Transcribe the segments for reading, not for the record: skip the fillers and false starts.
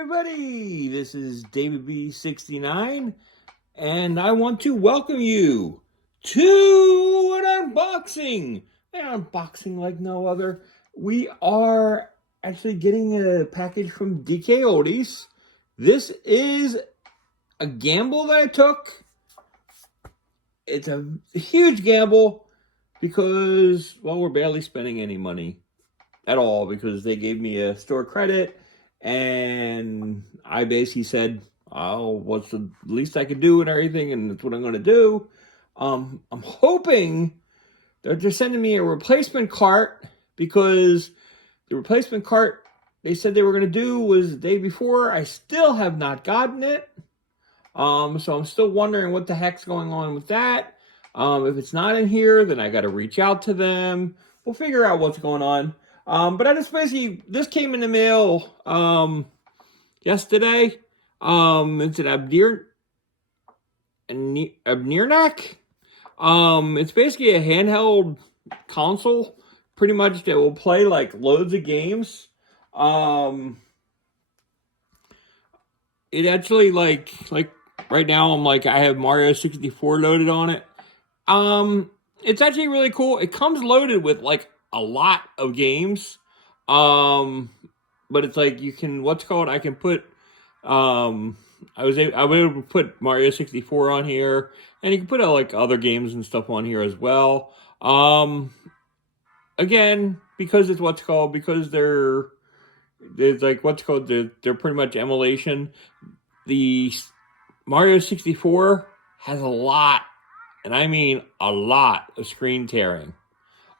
everybody, this is David B69, and I want to welcome you to an unboxing. An unboxing like no other. We are actually getting a package from dkoldies. This is a gamble that I took. It's a huge gamble because, well, we're barely spending any money at all because they gave me a store credit. And I basically said, oh, what's the least I could do and everything, and that's what I'm going to do. I'm hoping that they're sending me a replacement cart because the replacement cart they said they were going to do was the day before. I still have not gotten it. So I'm still wondering what the heck's going on with that. If it's not in here, then I got to reach out to them. We'll figure out what's going on. But I just basically, this came in the mail yesterday. It's an Anbernic. It's basically a handheld console, pretty much, that will play like loads of games. It actually like right now I have Mario 64 loaded on it. It's actually really cool. It comes loaded with like a lot of games. But it's like you can I can put I was able to put Mario 64 on here, and you can put like other games and stuff on here as well. Again, because it's because they're pretty much emulation. The Mario 64 has a lot, and I mean a lot, of screen tearing.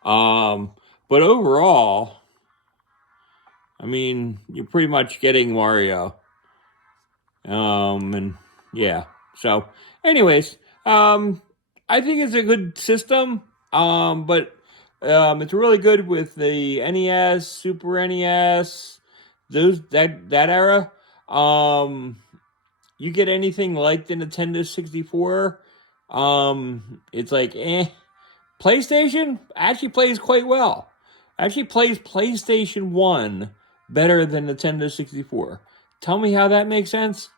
But overall, I mean, you're pretty much getting Mario. And yeah. So, anyways, I think it's a good system. But it's really good with the NES, Super NES, that era. You get anything like the Nintendo 64, it's like PlayStation actually plays quite well. Actually plays PlayStation 1 better than Nintendo 64. Tell me how that makes sense?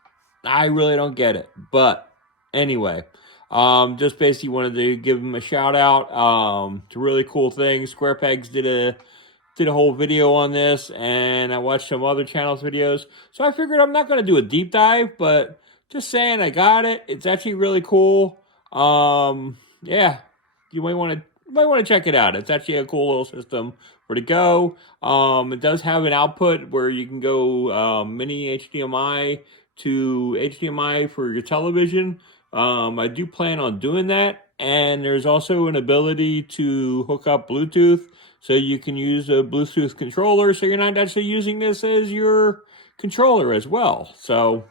I really don't get it. But anyway, just basically wanted to give them a shout out. It's a really cool thing. SquarePegs did a whole video on this, and I watched some other channels' videos. So I figured I'm not going to do a deep dive, but just saying I got it. It's actually really cool. Yeah, you might want to check it out. It's actually a cool little system where to go. It does have an output where you can go mini HDMI to HDMI for your television. I do plan on doing that, and there's also an ability to hook up Bluetooth, so you can use a Bluetooth controller, so you're not actually using this as your controller as well. So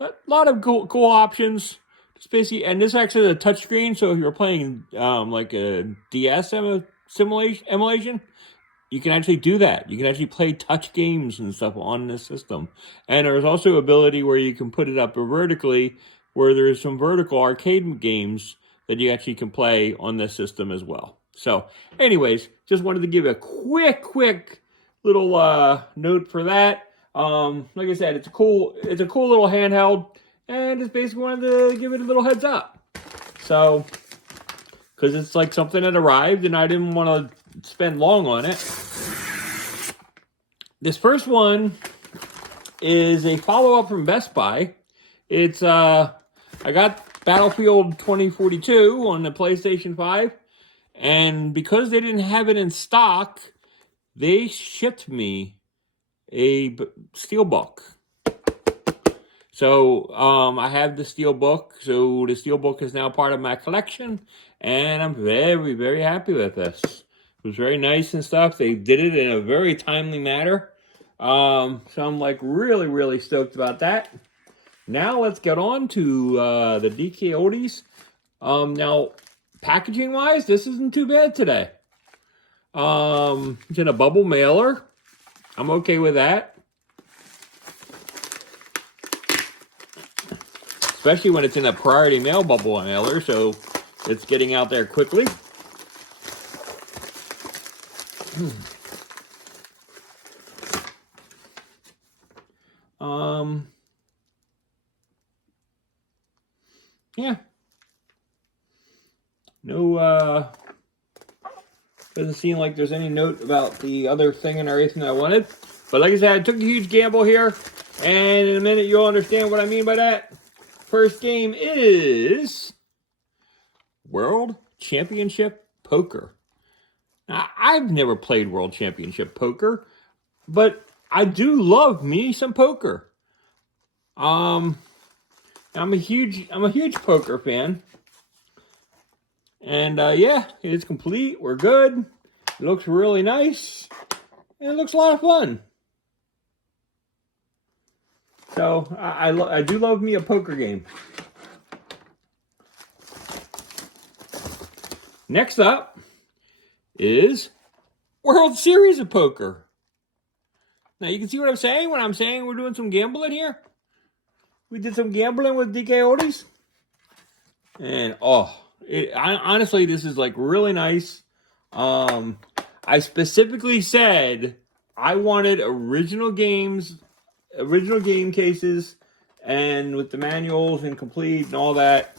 a lot of cool options. Just basically, and this actually is a touchscreen, so if you're playing like a DS emulation, you can actually do that. You can actually play touch games and stuff on this system. And there's also ability where you can put it up vertically, where there's some vertical arcade games that you actually can play on this system as well. So, anyways, just wanted to give a quick little note for that. Like I said, it's a cool little handheld, and just basically wanted to give it a little heads up. So, because it's like something that arrived, and I didn't want to spend long on it. This first one is a follow-up from Best Buy. It's I got Battlefield 2042 on the PlayStation 5, and because they didn't have it in stock, they shipped me a steelbook. So I have the steelbook. So the steelbook is now part of my collection, and I'm very, very happy with this. It was very nice and stuff. They did it in a very timely manner. So I'm like really, really stoked about that. Now let's get on to the dkoldies. Now, packaging wise, this isn't too bad today. It's in a bubble mailer. I'm okay with that. Especially when it's in a priority mail bubble mailer, so it's getting out there quickly. Yeah. No, doesn't seem like there's any note about the other thing and everything I wanted. But like I said, I took a huge gamble here. And in a minute, you'll understand what I mean by that. First game is World Championship Poker. Now, I've never played World Championship Poker, but I do love me some poker. I'm a huge poker fan. And yeah, it's complete. We're good. It looks really nice. And it looks a lot of fun. So I do love me a poker game. Next up is World Series of Poker. Now you can see what I'm saying when I'm saying we're doing some gambling here. We did some gambling with dkoldies. And honestly, this is like really nice. I specifically said I wanted original game cases, and with the manuals and complete and all that.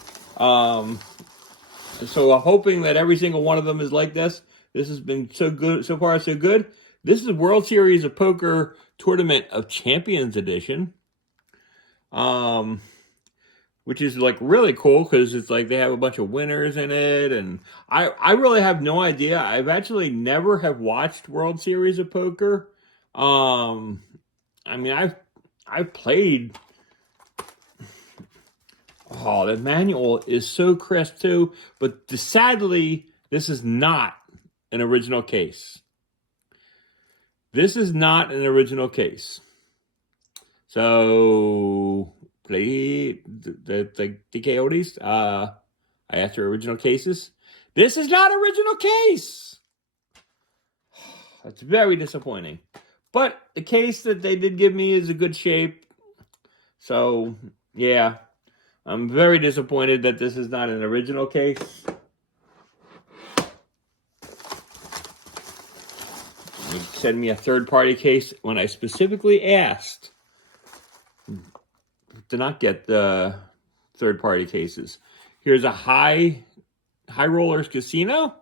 So I'm hoping that every single one of them is like this. This has been so good so far, so good. This is World Series of Poker Tournament of Champions Edition. Which is like really cool because it's like they have a bunch of winners in it, and I really have no idea. I've actually never have watched World Series of Poker. I mean, I've played. Oh, the manual is so crisp too, but sadly, this is not an original case. This is not an original case. So play the dkoldies. I asked for original cases. This is not original case. That's very disappointing. But the case that they did give me is a good shape. So yeah, I'm very disappointed that this is not an original case. They sent me a third-party case when I specifically asked to not get the third-party cases. Here's a high rollers casino.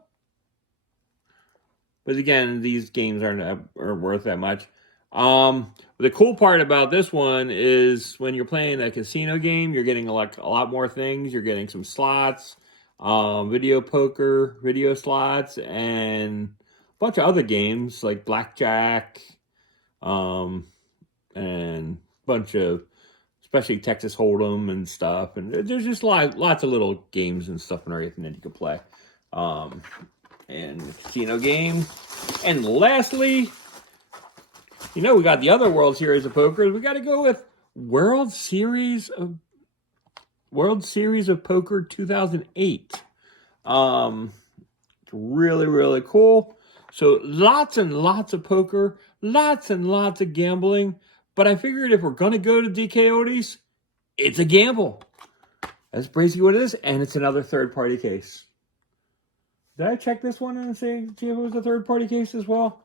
But again, these games aren't worth that much. The cool part about this one is when you're playing a casino game, you're getting a lot more things. You're getting some slots, video poker, video slots, and a bunch of other games like blackjack, and a bunch of, especially Texas Hold'em and stuff. And there's just lots of little games and stuff and everything that you can play. And the casino game. And lastly, we got the other World Series of Poker. We got to go with World Series of Poker 2008. It's really, really cool. So lots and lots of poker, lots and lots of gambling. But I figured if we're going to go to dkoldies, it's a gamble. That's basically what it is. And it's another third-party case. Did I check this one and see if it was a third-party case as well?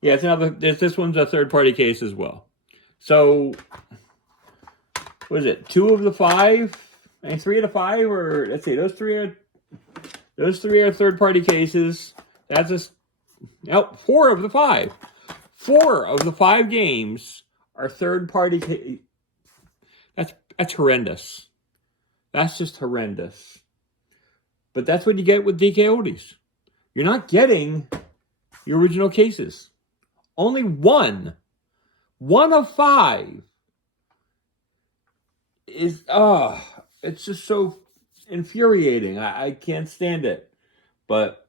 Yeah, this one's a third-party case as well. So, what is it? 2 of the 5? And 3 of the 5? Or, let's see, those three are third-party cases. That's just, 4 of the 5. 4 of the 5 games are third-party. That's horrendous. That's just horrendous. But that's what you get with dkoldies. You're not getting the original cases. Only one of 5 is, it's just so infuriating. I can't stand it. But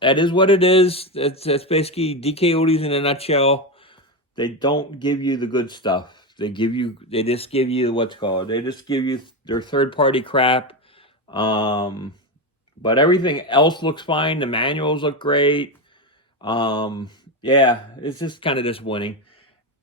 that is what it is. That's basically dkoldies in a nutshell. They don't give you the good stuff. They just give you what's called. They just give you their third-party crap. But everything else looks fine. The manuals look great. Yeah, it's just kind of disappointing.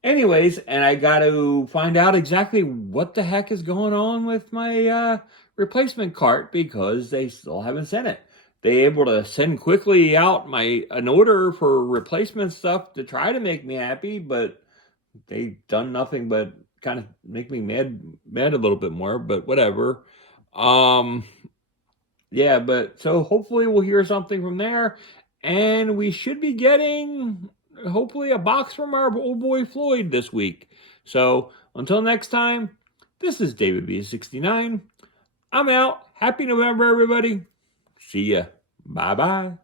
Anyways, and I got to find out exactly what the heck is going on with my replacement cart because they still haven't sent it. They able to send quickly out an order for replacement stuff to try to make me happy, but They've done nothing but kind of make me mad a little bit more, but whatever. Um, yeah, but so hopefully we'll hear something from there, and we should be getting hopefully a box from our old boy Floyd this week. So until next time, this is David B69. I'm out. Happy November, everybody. See ya. Bye bye.